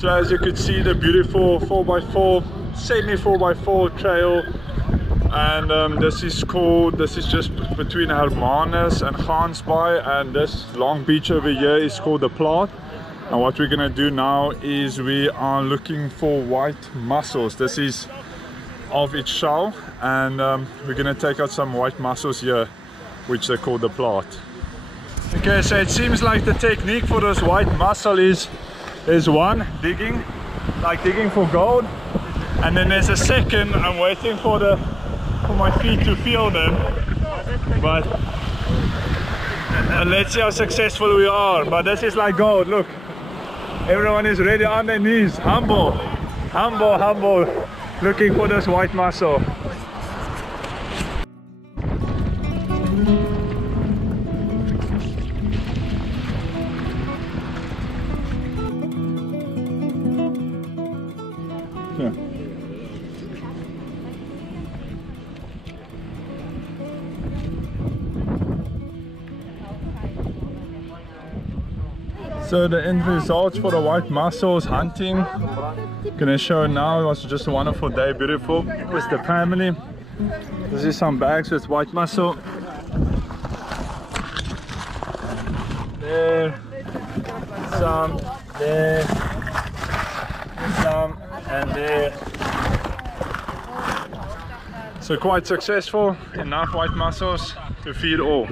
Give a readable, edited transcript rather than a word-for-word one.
So as you could see, the beautiful 4x4, semi 4x4 trail. And this is just between Hermanus and Gansbaai, and this long beach over here is called the Plaat. And what we're gonna do now is we are looking for white mussels. This is of its shell, and we're gonna take out some white mussels here, which they call the Plaat. Okay, so it seems like the technique for this white mussel is one, digging for gold, and then there's a second, I'm waiting for my feet to feel them, but let's see how successful we are. But this is like gold. Look, everyone is ready on their knees, humble, looking for this white mussel. Yeah. So the end results for the white mussels hunting, gonna show now. It was just a wonderful day, beautiful with the family. This is some bags with white mussel. There, some there, some, and there. So quite successful, enough white mussels to feed all.